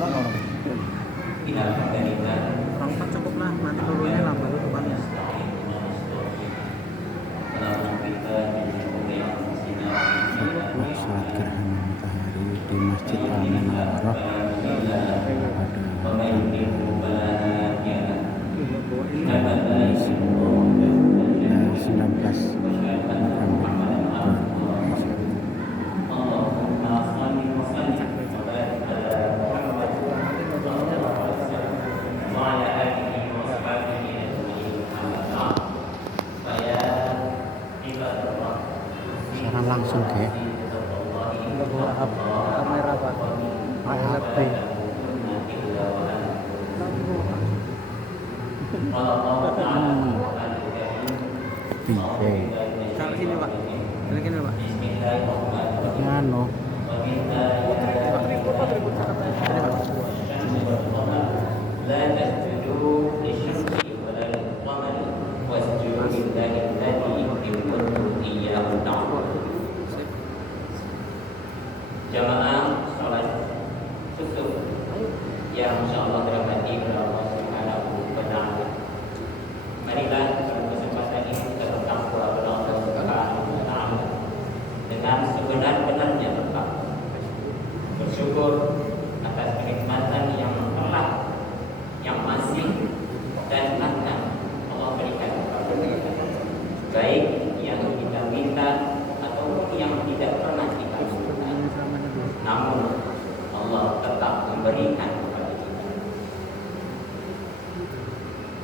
Orang empat cukup lah, nanti turunnya lah baru depannya. Sholat gerhana matahari di Masjid Al-Munawwarah pada tanggal 19 sekarang langsung ke Kamera pak. HP DJ Sampai sini pak. Balik ini pak. Nano Jamaah salat susuk yang insyaallah dirahmati oleh Allah Subhanahu wa taala. Marilah pada kesempatan ini kita bertakwa kepada Allah Subhanahu wa taala dengan sebenar-benarnya bertakwa. Bersyukur atas kenikmatan yang telah, yang masih dan akan Allah berikan kepada kita. Baik yang kita minta ataupun yang tidak pernah kita minta. Namun Allah tetap memberikan kepada kita.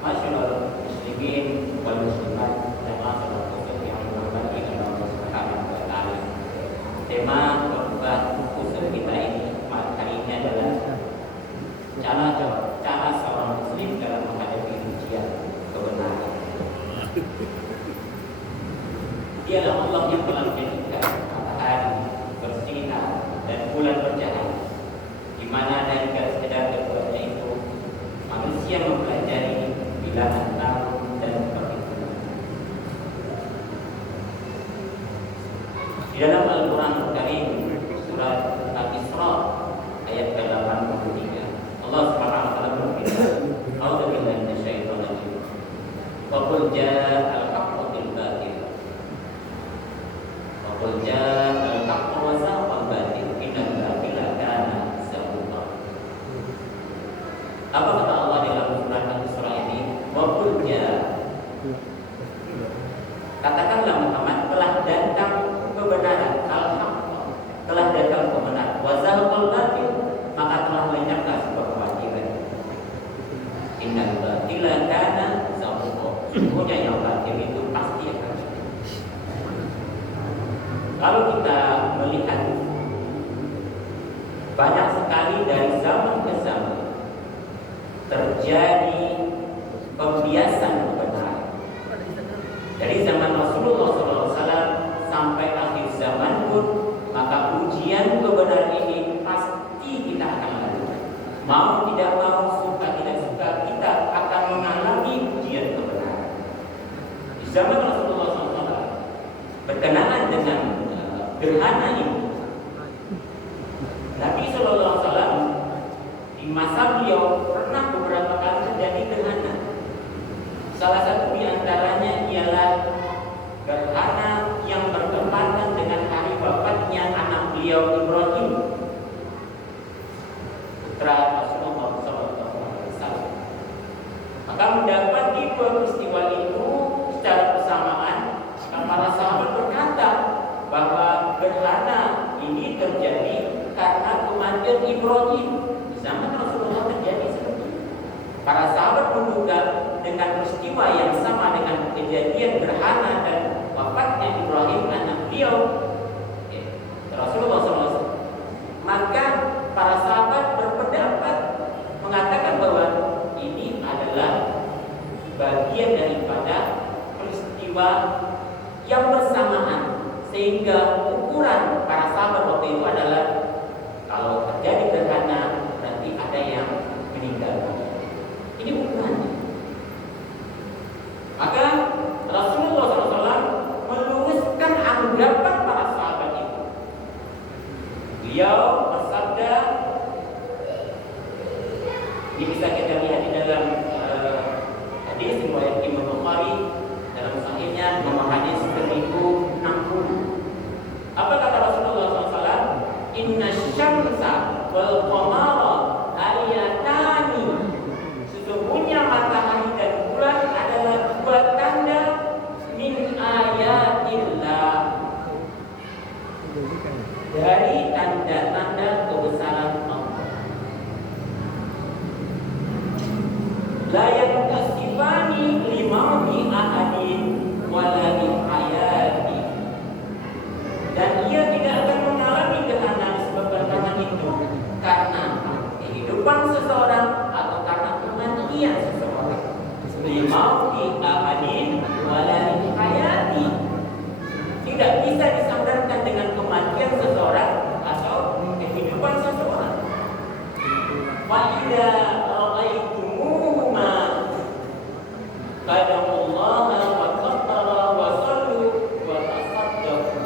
Masyaallah muslimin wal muslimat jamaah salat khusus yang dirahmati oleh Allah Subhanahu wa taala. Tema khutbah khusus kita ini hari ini adalah cara seorang muslim dalam menghadapi ujian kebenaran. Dialah Allah yang telah menjadikan matahari bersinar dan bulan bercahaya, di mana dari garis sekedar keduanya itu manusia mempelajari bilangan tahun dan perhitungan. Di dalam Al-Quran Al-Karim surat Al-Isra ayat ke-83 Allah Subhanahu wa taala berfirman, "A'udzubillahi minasyaitonir rajim. Wa qul ja'al haqqu bil batil. Wa qul ja'al haqqu wa zahaqal batil. Innal batila kana zahuqa." Apa kata Allah dalam surat Al-Isra ini? Wa qul ja'a. Katakanlah Muhammad, telah datang kebenaran, al-haq, telah datang kebenaran, wa zahaqal batil, maka telah lenyaplah sebuah kebajikan. Innal batila kana zahuqa. Sesungguhnya yang batil itu pasti akan hancur. Kalau kita melihat banyak sekali dari zaman ke zaman terjadi pembiasan kebenaran. Dari zaman Rasulullah SAW sampai akhir zaman pun, maka ujian kebenaran ini pasti kita akan lakukan. Mau tidak mau, suka tidak suka, kita akan mengalami ujian kebenaran. Di zaman Rasulullah SAW berkenaan dengan gerhana ini, Nabi SAW di masa beliau pernah beberapa kali terjadi gerhana. Salah satu di antaranya ialah gerhana yang bertepatan dengan hari wafatnya anak beliau Ibrahim, putra Rasulullah SAW. Maka mendapati dua peristiwa itu secara bersamaan, para sahabat berkata bahwa gerhana ini terjadi karena kematian Ibrahim. Di zaman Rasulullah terjadi seperti itu. Para sahabat menduga dengan peristiwa yang sama dengan kejadian gerhana dan wafatnya Ibrahim anak beliau, Rasulullah SAW. Maka para sahabat berpendapat mengatakan bahwa ini adalah bagian daripada peristiwa yang bersamaan, sehingga ukuran para sahabat waktu itu adalah kalau terjadi gerhana berarti ada yang meninggal. Ini ukurannya. Maka Rasulullah SAW meluruskan anggapan para sahabat itu. Beliau bersabda, Ini bisa kita lihat di dalam hadis riwayat Imam Bukhari dalam sahihnya nomor hadis 1060. Apa kata Rasulullah SAW? Inna syamsa wal qamara ayatani. Sesungguhnya matahari dan bulan adalah dua tanda min ayatillah, dari tanda-tanda kebesaran Allah. La yantasifani limauti ahadin wala li hayati. Dan ia tidak akan mengalami gerhana disebabkan karena itu, karena kehidupan seseorang atau karena kematian seseorang. Limauti ahadin wala li hayati. Tidak bisa disadarkan dengan kematian seseorang atau kehidupan seseorang. Wa idza ra'aitumuhuma qadamullaha wa qaddara wa sallu wa tasaddaqu.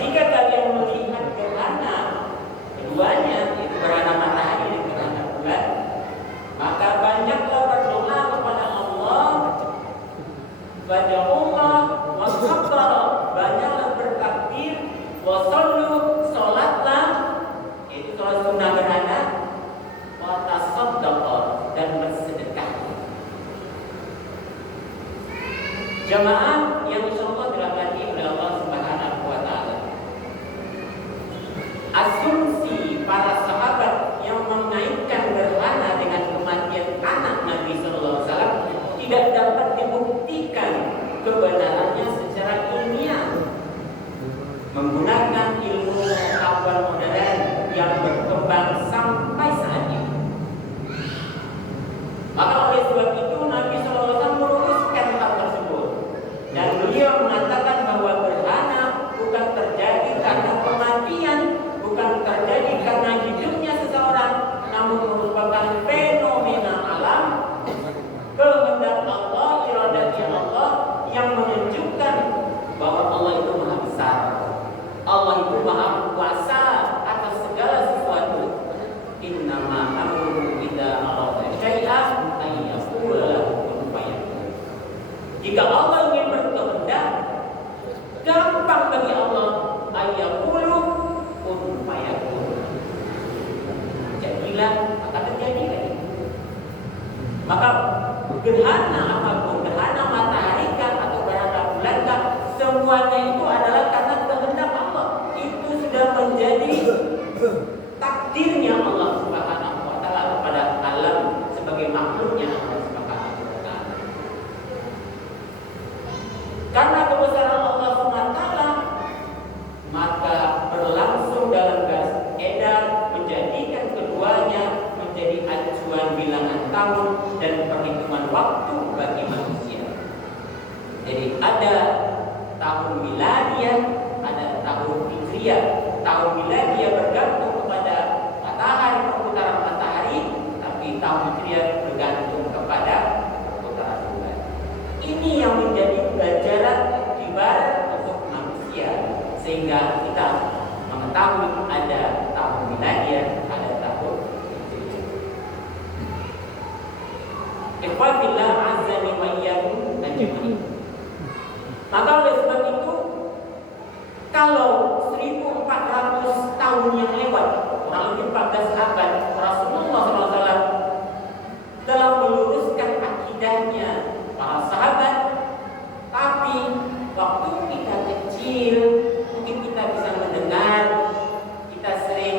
Jika kalian melihat gerhana keduanya, itu gerhana matahari dan gerhana bulan, maka banyaklah berdoa kepada Allah. Banyaklah wasabara, banyaklah bertakbir, wasallu, sholatlah, yaitu sholat sunnah gerhana, watasaddaqa, dan bersedekah. Jamaah yang insyaallah dirahmati oleh Allah Subhanahu wa taala. Asumsi para sahabat yang mengaitkan gerhana dengan kematian anak Nabi sallallahu alaihi wasallam tidak dapat dibuktikan kebenarannya secara ilmiah menggunakan ilmu pengetahuan modern yang berkembang sampai saat ini. Maka oleh sebab itu Nabi SAW meluruskan hal tersebut, dan beliau mengatakan bahwa gerhana bukan terjadi karena kematian, bukan terjadi karena hidupnya seseorang, namun merupakan fenomena alam, kehendak Allah, iradatnya Allah, yang menunjukkan bahwa Allah itu maha besar, Allah itu maha kuasa atas segala sesuatu. Innama amruhu idza arada syai'an ay yaqula lahu kun fayakun. Jika Allah ingin berkehendak, gampang bagi Allah ay yaqulu kun fayakun. Jadilah, maka terjadilah. Maka gerhana apapun, gerhana matahari atau gerhana bulan, semuanya itu adalah karena kehendak Allah. Itu sudah menjadi takdirnya Allah Subhanahu wa taala kepada alam sebagai makhluknya Allah Subhanahu wa taala. Karena kebesaran Allah Subhanahu wa taala, maka berlangsung dalam garis edar menjadikan keduanya menjadi acuan bilangan tahun dan perhitungan waktu bagi manusia. Jadi ada tahun miladiah, ada tahun hijriah. Tahun miladiah bergantung kepada matahari, perputaran matahari, tapi tahun hijriah bergantung kepada perputaran bulan. Ini yang menjadi pelajaran ibarat untuk manusia, sehingga kita mengetahui ada tahun miladiah, ada tahun hijriah. Ikhwatillah azani wa iyyakum ajmain. Maka oleh sebab itu, kalau 1400 tahun yang lewat, kurang lebih 14 abad, Rasulullah SAW telah meluruskan akidahnya para sahabat. Tapi waktu kita kecil, mungkin kita bisa mendengar, kita sering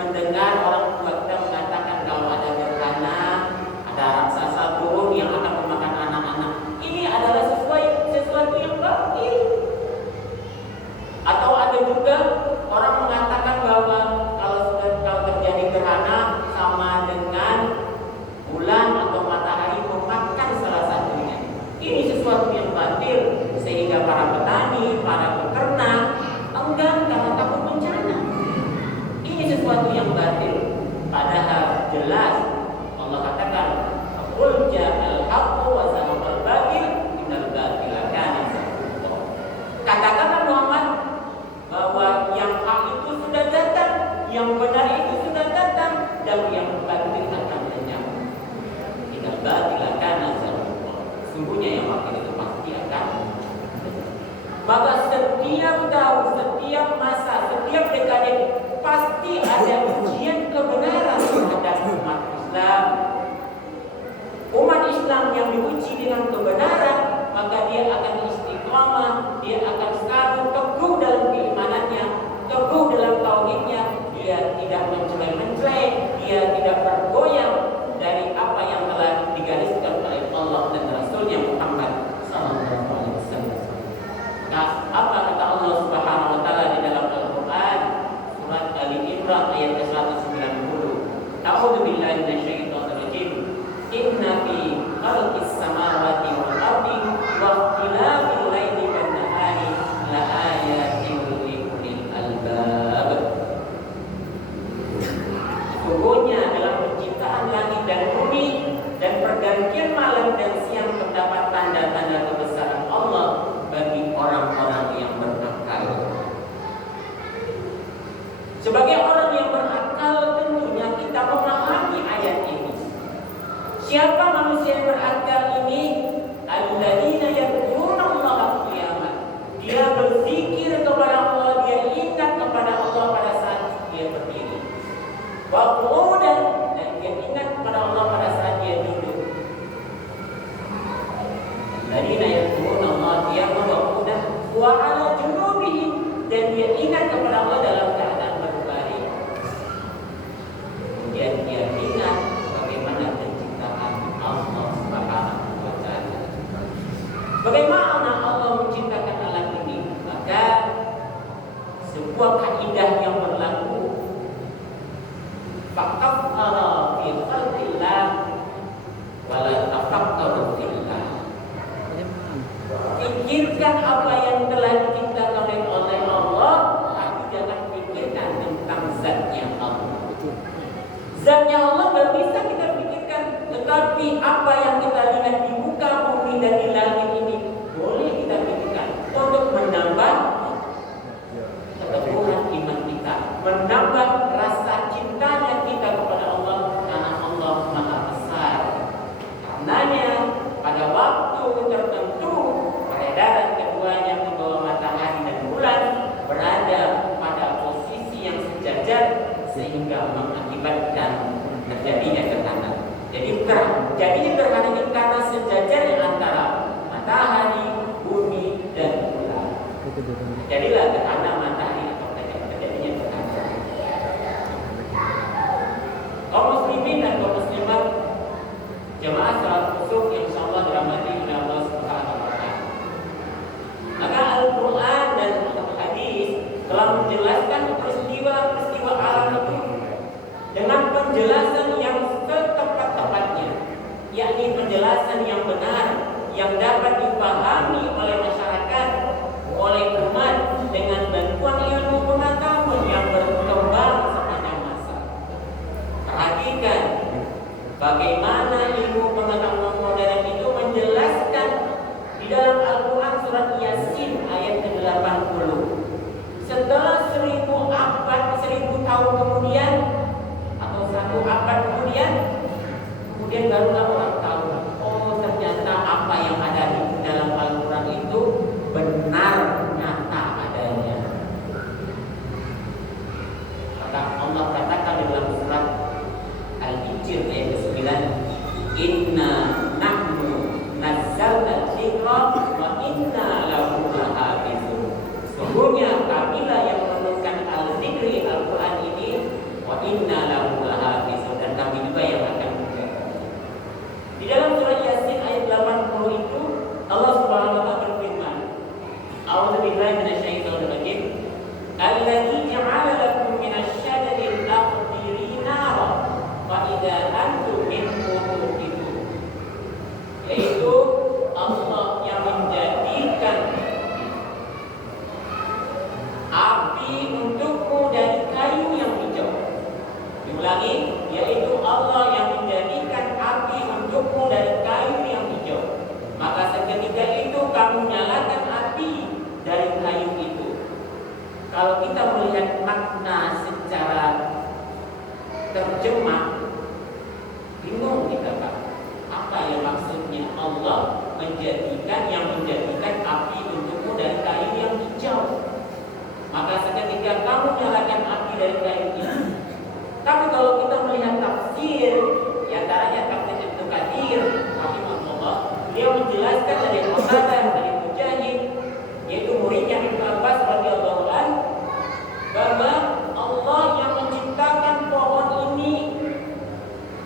mendengar orang tua kita mengatakan kalau ada gerhana, ada raksasa turun yang akan memakan anak-anak. Ini adalah sesuatu yang batil. Atau ada juga orang mengatakan bahwa kalau terjadi gerhana sama dengan bulan atau matahari memakan salah satunya. Ini sesuatu yang batil, sehingga para petani, para peternak enggan karena takut bencana. Ini sesuatu yang batil. Padahal jelas Allah katakan, "Qul ja'al haqqu wa zahaqal batil, innal batila kana zahuqa." Katakanlah Muhammad bahwa setiap tahun, setiap masa, setiap dekade pasti ada ujian kebenaran terhadap umat Islam. Umat Islam yang diuji dengan kebenaran, maka dia akan istiqamah, dia akan selalu teguh dalam keimanannya, teguh dalam tauhidnya, dia tidak mencelai-mencelai, dia tidak bergoyang dari apa yang telah digariskan oleh Allah dan Rasulnya Muhammad sallallahu alaihi wasallam. Nah, apa kata Allah Subhanahu wa taala di dalam Al-Qur'an surat Ali Imran ayat ke-190? A'udzu billahi minasyaitonir rajim. Inna fi khalqis samawati wal ardi wa ikhtilafil laili wan nahari la ayatin li ulil albab. Sesungguhnya dalam penciptaan langit dan bumi dan pergantian malam dan siang terdapat tanda-tanda kebesaran Allah bagi orang-orang yang berakal. Sebagai orang yang berakal, tentunya kita memahami ayat ini. Siapa manusia yang berakal ini? Alladzina yadhkuruna Allaha qiyaman. Dia berzikir kepada Allah, dia ingat kepada Allah pada saat dia berdiri. Wa qu'udan, dan dia ingat kepada Allah pada saat dia duduk. Alladzina yadhkuruna Allaha qiyaman wa qu'udan wa 'ala junubihim, dan dia ingat kepada Allah dalam keadaan berbaring. Kemudian dia ingat bagaimana penciptaan Allah Subhanahu wa taala. Bagaimana Allah menciptakan alam ini? Maka sebuah kaidah yang berlaku, faqaffara fi khalqillah wa la tafakkaru fillah. Pikirkan apa yang telah diciptakan oleh Allah, tapi jangan pikirkan tentang zatnya Allah. Zatnya Allah tidak bisa kita pikirkan, tetapi apa yang kita lihat di muka bumi dan di langit ini boleh kita pikirkan untuk menambah keteguhan iman kita, menambah rasa cintanya kita kepada Allah, karena Allah Maha Besar. Karenanya pada waktu tertentu peredaran keduanya di bawah matahari dan bulan berada pada posisi yang sejajar sehingga mengakibatkan terjadinya gerhana. Jadi terjadinya gerhana itu karena sejajarnya antara matahari, bumi, dan bulan. Jadilah gerhana matahari atau terjadinya gerhana. Kaum muslimin dan kaum muslimat, jemaah salat khusyuk yang insyaallah dirahmati oleh Allah Subhanahu wa taala. Maka Al-Qur'an dan Al-Hadis telah menjelaskan peristiwa-peristiwa alam itu dengan penjelasan yang setepat-tepatnya, yakni penjelasan yang benar yang dapat dipahami oleh masyarakat, oleh umat dengan bantuan ilmu pengetahuan yang berkembang sepanjang masa. Perhatikan bagaimana ilmu pengetahuan modern itu menjelaskan di dalam Al-Quran surat Yasin ayat ke-80. Setelah 1000 tahun kemudian atau 1 abad kemudian barulah orang tahu, oh ternyata apa yang ada di dalam Al-Quran itu benar nyata adanya. Maka Allah katakan di dalam surat Al-Hijr ayat ke-9, Inna nahnu nazzalna dzikra wa inna lahu lahafizun. Sesungguhnya kamilah yang menurunkan al-dzikri Al-Quran ini, wa inna lahu lahafizun, dan kami juga yang akan menjaga. Di dalam surah Yasin ayat 80 itu Allah Subhanahu wa taala berfirman, A'udzu billahi minasyaitonir rajim. Alladzi ja'ala lakum minasy-syajaril akhdi nara fa idza antum minhu tuqidun. Yaitu Allah yang menjadikan api untukmu dari kayu yang hijau. Diulangi, yaitu Allah yang menjadikan api untukmu dari kayu yang hijau. Maka seketika itu kamu nyalakan api dari kayu itu. Kalau kita melihat makna secara terjemah, bingung kita, Pak. Apa yang maksudnya Allah menjadikan api untukmu dari kayu yang hijau? dari kayu ini. Tapi kalau kita melihat tafsir, di antaranya tafsir Ibnu Katsir rahimahullah, dia menjelaskan dari Qatadah, dari Mujahid, yaitu muridnya Ibnu Abbas radhiyallahu anhu, bahwa Allah yang menciptakan pohon ini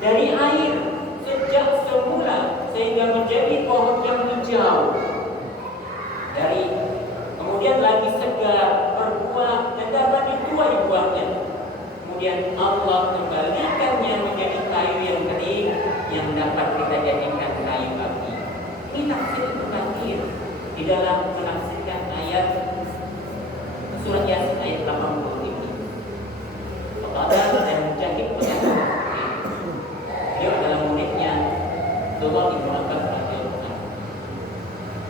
dari air sejak semula sehingga menjadi pohon yang hijau, dari kemudian lagi segar, berbuah dan dapat dituai buahnya. Kemudian Allah kembalikannya menjadi kayu yang kering yang dapat kita jadikan kayu api. Ini tafsir Ibnu Katsir di dalam menafsirkan ayat surat Yasin ayat 80 ini. Qatadah dan Mujahid menyatakan dia adalah muridnya Abdullah bin Abbas radhiyallahu anhu.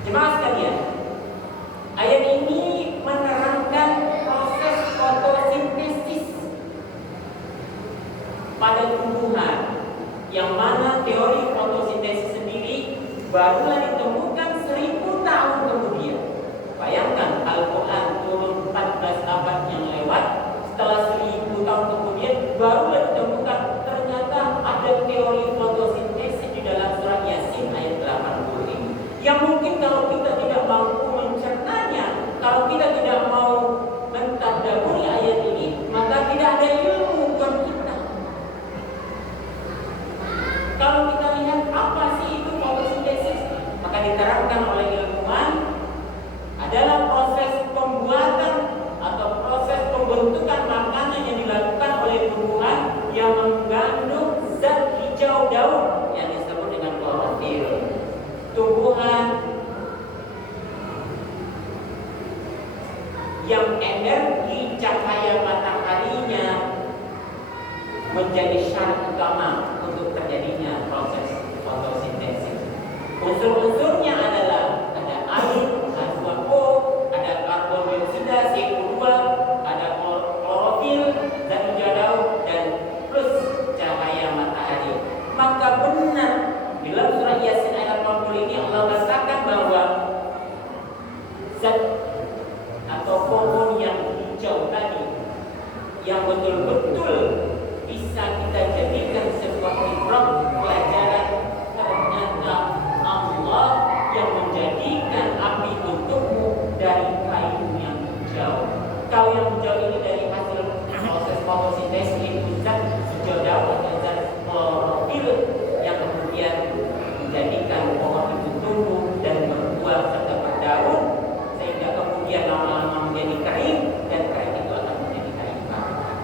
Jemaah sekalian, ayat ini menerangkan proses fotosintesis pada tumbuhan, yang mana teori fotosintesis sendiri barulah ditemukan 1000 tahun kemudian. Bayangkan Al-Quran turun 14 abad yang lewat, setelah 1000 tahun kemudian barulah ditemukan ternyata ada teori fotosintesis di dalam surat Yasin ayat 80 ini. Yang mungkin kalau kita tidak mampu mencernanya, kalau kita tidak mau mentadaburi ayat ini, maka tidak ada ilmu buat kita. Kalau kita lihat apa sih itu fotosintesis, maka diterangkan oleh ilmuwan adalah proses pembuatan atau proses pembentukan makanan yang dilakukan oleh tumbuhan yang mengandung zat hijau daun yang disebut dengan klorofil. Tumbuhan yang energi cahaya mataharinya menjadi syarat utama untuk terjadinya proses fotosintesis. Unsur-unsurnya adalah ada air, H2O, ada karbon dioksida CO2, ada klorofil, zat hijau daun, dan plus cahaya matahari. Maka benar di dalam surat Yasin ayat 80 ini Allah katakan bahwa zat atau pohon yang hijau tadi yang betul-betul bisa kita jadikan sebuah ibrah pelajaran, ternyata Allah yang menjadikan api untukmu dari kayu yang hijau. Kayu yang hijau ini dari hasil proses fotosintesis itu zat hijau daun dan zat klorofil yang kemudian menjadikan pohon itu tumbuh dan berbuah serta berdaun, sehingga kemudian lama-lama menjadi kering, dan kering itu akan menjadi kayu bakar.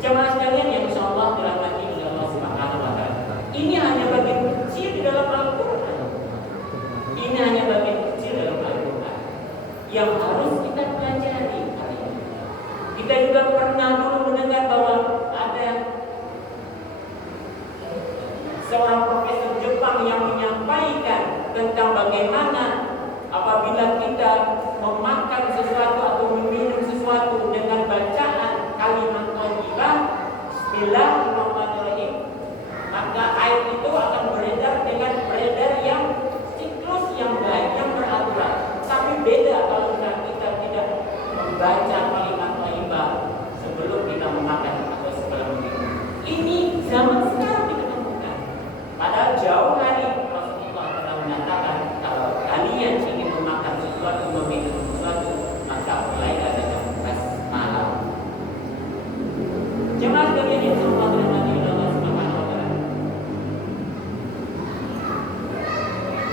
Jemaah sekalian yang insyaallah dirahmati oleh Allah Subhanahu wa taala. Ini hanya bagian kecil di dalam Al-Qur'an. Ini hanya bagian kecil dalam Al-Qur'an yang harus kita pelajari hari ini. Kita juga pernah dulu mendengar bahwa ada seorang profesor Jepang yang menyampaikan tentang bagaimana apabila kita memakan sesuatu atau meminum sesuatu dengan bacaan kalimat thayyibah, Bismillahirrahmanirrahim, maka air itu akan beredar yang siklus yang baik, yang beraturan. Tapi beda kalau kita tidak membaca kalimat thayyibah sebelum kita memakan atau sebelum minum. Ini zaman sekarang kita temukan. Padahal jauh hari Rasulullah telah menyatakan kalau kalian ingin memakan sesuatu, meminum sesuatu, maka mulailah dengan basmalah. Jemaah sekalian yang Allah dirahmati oleh Allah Subhanahu wa taala.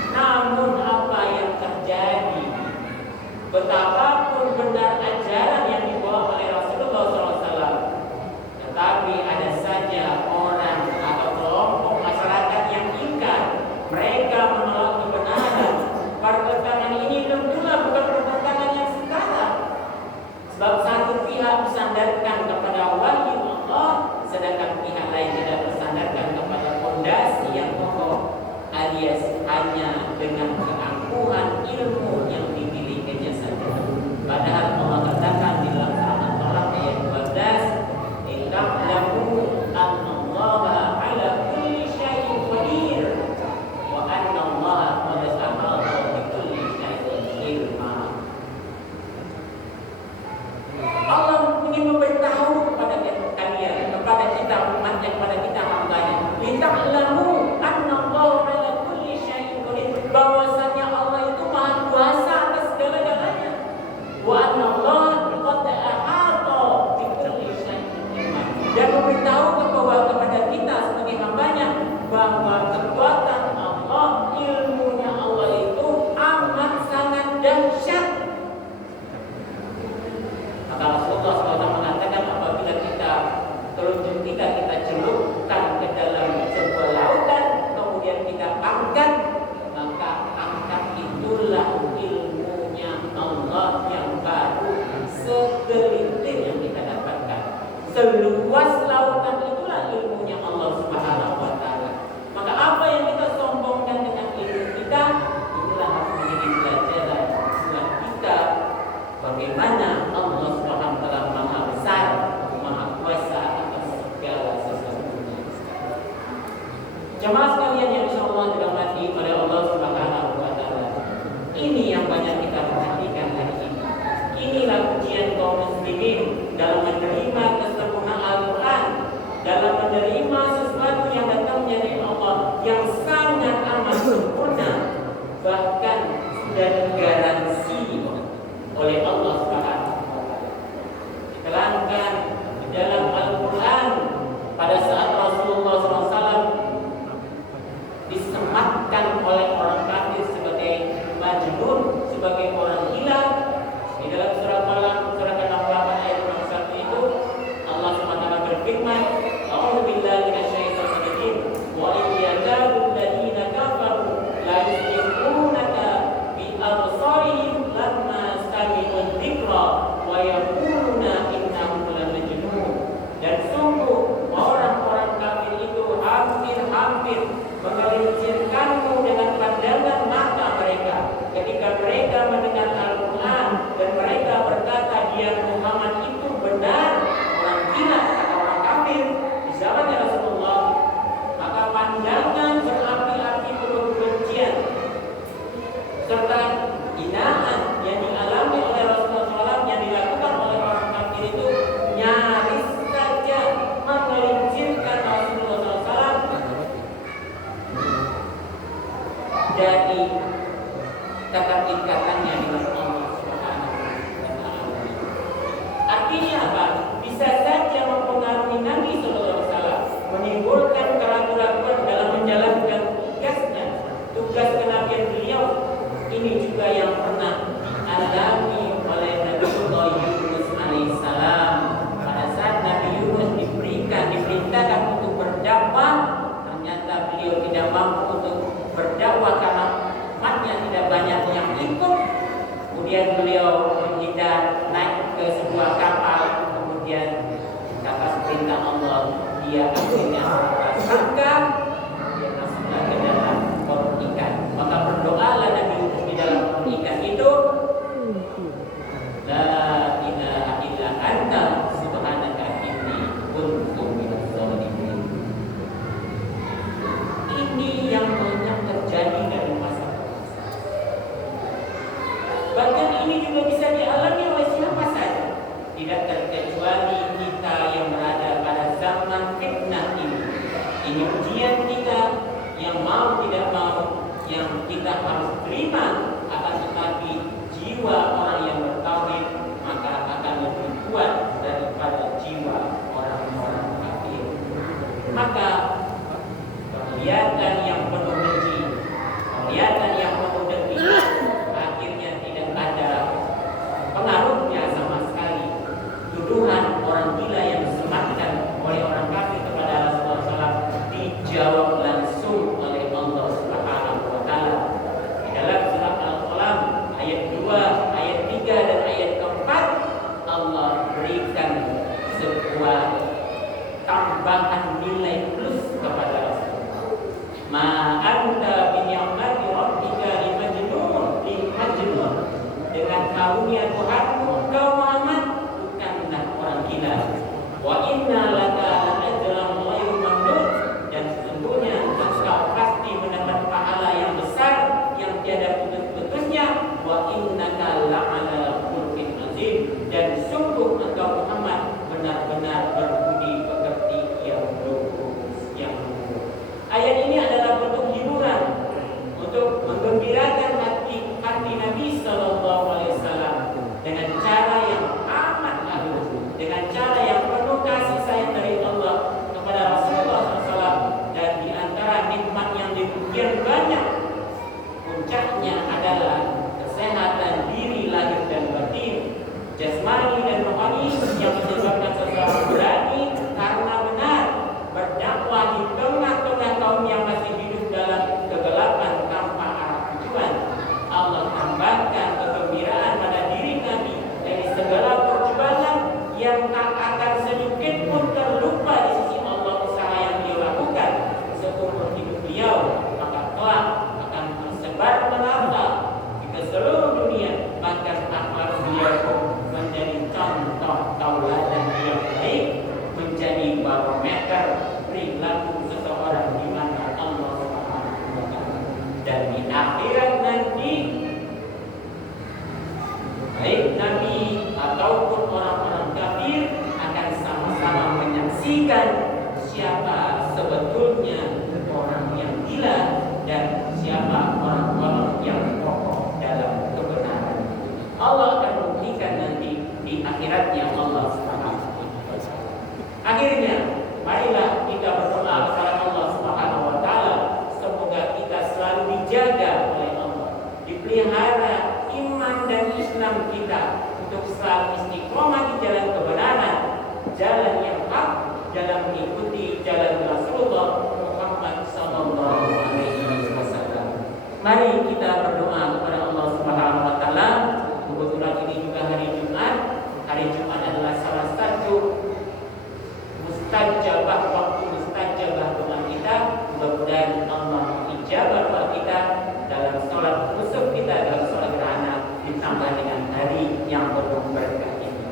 Namun apa yang terjadi, betapapun benar ajaran yang dibawa oleh Rasulullah SAW, tetapi ada saja orang atau kelompok masyarakat yang ingkar. Mereka menolak kebenaran. Pertentangan ini tentulah bukan pertentangan yang setara, sebab satu pihak bersandarkan kepada wahyu Allah, sedangkan pihak lain tidak bersandarkan kepada fondasi yang kokoh, alias hanya dengan keangkuhan ilmu yang dimilikinya saja. Padahal Allah katakan di dalam surat Al-Talaq ayat 12, "Inna'lamu annallaha 'ala kulli syai'in qadir wa annallaha qad ahata bi kulli syai'in ilma." Allah Maka Rasulullah SAW mengatakan apabila telunjuk kita celupkan ke dalam sebuah lautan, kemudian kita angkat, maka angkat itulah ilmunya Allah yang baru segelintir yang kita dapatkan. Seluas lautan itulah ilmunya Allah Subhanahu wa Ta'ala. Maka apa yang kita sombongkan dengan ilmu kita, itulah harus menjadi pelajaran buat kita bagaimana Allah Subhanahu wa Ta'ala Maha Besar, Maha Kuasa atas segala sesuatunya. Jemaah sekalian yang insyaallah dirahmati oleh Allah Subhanahu wa Ta'ala, ini yang banyak kita perhatikan hari ini. Inilah ujian kaum muslimin dalam menerima kesempurnaan Al-Quran, dalam menerima sesuatu yang datangnya dari Allah yang sangat amat sempurna, bahkan sudah digaransi oleh Allah Subhanahu wa Ta'ala. Diterangkan di dalam Al-Quran pada saat Rasulullah SAW disematkan oleh orang kafir sebagai majnun, sebagai orang gila. Di dalam surat Malam, surat ke-68 ayat 61 itu Allah SWT berfirman, A'udzu billahi minasyaitonir rajim, wa in yakadu alladziina kafaru la yuslikunaka bi absarihim lamma sami'u dzikra wa yaquluna innahu lamajnun. Dan sungguh orang-orang kafir itu hampir menggelincirkanmu dengan pandangan mata mereka ketika mereka mendengar Al-Quran, dan mereka berkata dia Muhammad itu benar orang gila atau orang kafir di zamannya Rasulullah. Maka pandangan berapi-api penuh kebencian serta hinaan yang dialami oleh Rasulullah SAW, yang dilakukan oleh orang kafir itu nyaris saja menggelincirkan Rasulullah SAW dari ikatan-ikatannya dengan Allah Subhanahu wa Ta'ala. Artinya apa? Bisa saja mempengaruhi Nabi Sallallahu Alaihi Wasallam, menimbulkan keraguan-keraguan dalam menjalankan tugasnya, tugas kenabian beliau. Ini juga yang pernah dialami oleh Nabiullah Yunus alaihissalam. Pada saat Nabi Yunus diperintahkan untuk berdakwah, ternyata beliau tidak mampu untuk berdakwah karena umatnya tidak banyak yang ikut. Kemudian beliau menghindar, naik ke sebuah kapal, kemudian atas perintah Allah dia akhirnya tersangka, dia masuklah ke dalam perut ikan. Maka berdoalah Nabi Yunus di dalam perut ikan itu, La ilaha illa anta subhanaka inni kuntu minadz zalimin. Ini yang banyak terjadi dari masa ke masa. Bahkan ini juga bisa dialami oleh siapa saja, tidak terkecuali kita yang berada pada zaman fitnah ini. Ini ujian kita yang mau tidak mau, yang kita harus terima. Akan tetapi jiwa orang yang bertauhid maka akan lebih kuat daripada jiwa orang-orang kafir. Maka kelihatan yang penuh benci, kelihatan yang penuh dengki, akhirnya tidak ada pengaruhnya sama sekali. Tuduhan orang gila yang disematkan oleh orang kafir kepada Rasulullah SAW dijawab langsung oleh Allah Subhanahu wa Ta'ala. Di dalam surat Al-Qalam ayat 2, ayat 3 dan ayat 4, Allah berikan sebuah tambahan nilai plus kepada Rasulullah. Ma anta bi ni'mati rabbika limajnun. Dengan karunia Tuhanmu engkau Muhammad bukanlah orang gila. Wa inna laka ajran ghairu mamnun. Dan sesungguhnya engkau pasti mendapat pahala yang besar yang tiada putus-putusnya. Wa innaka la'ala khuluqin azim. Dan sungguh engkau Muhammad benar-benar berbudi pekerti yang luhur. Ayat ini adalah bentuk hiburan untuk menggembirakan hati Nabi Sallallahu Alaihi Wasallam dengan cara yang amat halus, dengan cara yang penuh kasih sayang dari Allah kepada Rasulullah SAW. Dan di antara nikmat yang demikian banyak, puncaknya adalah kesehatan diri lahir dan batin, jasmani dan rohani ini yang menyebabkan seseorang berani karena benar berdakwah di tengah-tengah kaum yang masih hidup dalam kegelapan tanpa arah tujuan. Allah tambahkan kegembiraan pada diri Nabi dari segala perjuangan yang tak akan sedikit pun terlupa di sisi Allah usaha yang beliau lakukan seumur hidup beliau, maka kelak akan tersebar merata ke seluruh dunia, bahkan akhlak beliau pun menjadi contoh tauladan yang baik, menjadi barometer perilaku seseorang di mata Allah Subhanahu wa taala. Dan di akhirat nanti baik Nabi ataupun orang-orang kafir akan sama-sama menyaksikan siapa sebetulnya orang yang gila dan siapa orang-orang yang kokoh dalam kebenaran. Allah akan buktikan nanti di akhiratnya Allah Subhanahu wa taala. Akhirnya, marilah kita berdoa kepada Allah Subhanahu wa taala semoga kita selalu dijaga oleh Allah, dipelihara iman dan Islam kita untuk selalu istiqomah di jalan kebenaran, jalan yang hak, dalam mengikuti jalan Rasulullah Muhammad sallallahu alaihi wasallam. Mari kita berdoa kepada Allah Subhanahu wa taala. Kebetulan ini juga hari Jumat. Hari Jumat adalah salah satu mustajabah waktu mustajabah doa kita. Mudah-mudahan Allah ijabah doa kita dalam sholat khusuf kita, dalam sholat gerhana, ditambah dengan hari yang penuh berkah ini.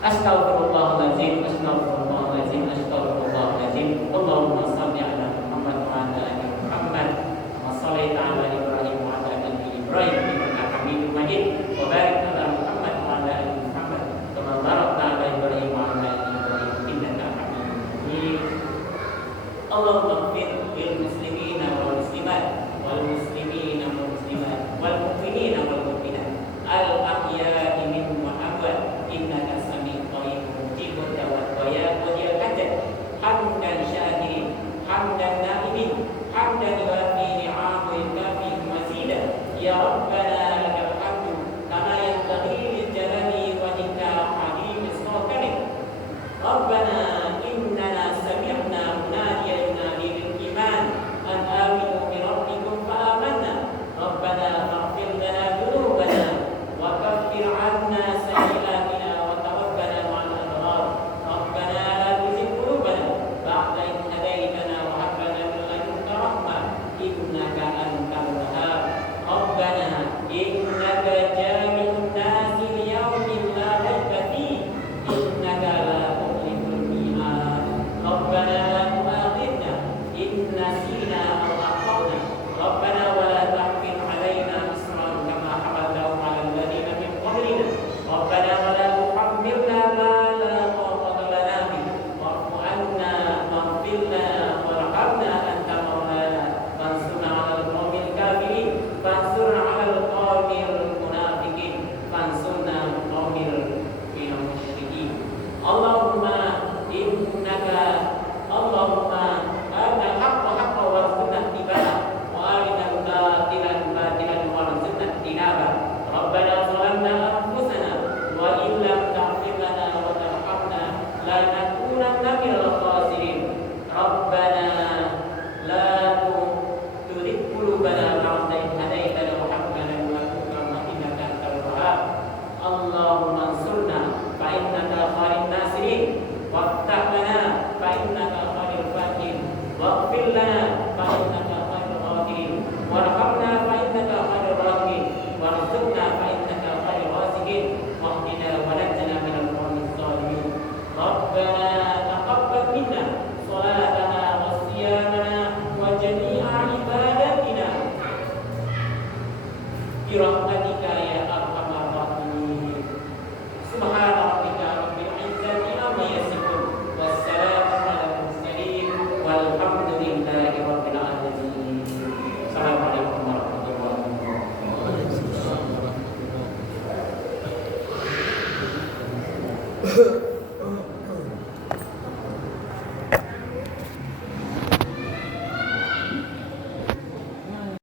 Astaghfirullahaladzim, astaghfirullahaladzim, astaghfirullahaladzim. Allahumma salli ala Muhammad wa ala ali Muhammad wa salli ala Ibrahim wa ala ali Ibrahim innaka Hamidum Majid. Wa barik ala Muhammad wa ala ali Muhammad kama barakta ala Ibrahim wa ala ali Ibrahim innaka Hamidum Majid. Allahumma ighfir lil muslimina wal muslimat wal muslimina wal muslimat wal mu'minina wal mu'minat al ahya'i minhum wal amwat innaka sami'un qaribun mujibud da'wat wa ya qadiyal hajat hamdan syakirin hamdan na'imin hamdan wafi ni'amil kafi mazida ya rabbana lakal hamdu kama yanbaghi li jalali wajhika azim sultanik. Rabbana innana sami'na munadiyan yunadi lil iman an aminu bi rabbikum fa amanna. Rabbana faghfir lana dhunubana wa kaffir 'anna sayyi'atina wa tawaffana ma'al abrar. Rabbana la tuzigh qulubana ba'da idh hadaytana wa hab lana min ladunka rahmah innaka antal wahhab. Rabbana innaka jami'un nasi liyaumin la raiba fihi innaka la tukhliful mi'ad. Rabbana la tu'akhidhna in nasina aw akhtana. Rabbana wa la tahmil 'alaina isran kama hamaltahu 'alal ladzina min qablina. Rabbana wa la tuhammilna ma la taqata lana bih. Wa'fu 'anna waghfir lana warhamna anta maulana fansurna 'alal qaumil kafirin fansurna 'alal qaumil munafiqin fansurna 'alal qaumil musyrikin. Allahumma innaka Allahumma arina al-haqqa haqqan warzuqna ittiba'ah wa arina al-batila batilan warzuqna ijtinabah. Rabbana zalamna anfusana wa in lam taghfir lana wa tarhamna lanakunanna minal khasirin. Rabbana la tuzigh qulubana ba'da idh hadaytana wa hab lana min ladunka rahmatan innaka antal wahhab. Allahumma ansurna fa innaka khairun nasirin waftah lana fa innaka khairul fatihin waghfir lana fa innaka khairul ghafirin warhamna fa innaka khairur rahimin warzuqna fa innaka khairur raziqin wahdina wa najjina minal qawmiz zalimin. Rabbana taqabbal minna salatana wa siyamana wa jami'a ibadatina bi rahmatika ya arhamar rahimin. Subhana rabbika rabbil izzati amma yasifun wassalamun alal mursalin walhamdulillahi rabbil alamin. Assalamualaikum warahmatullahi wabarakatuh.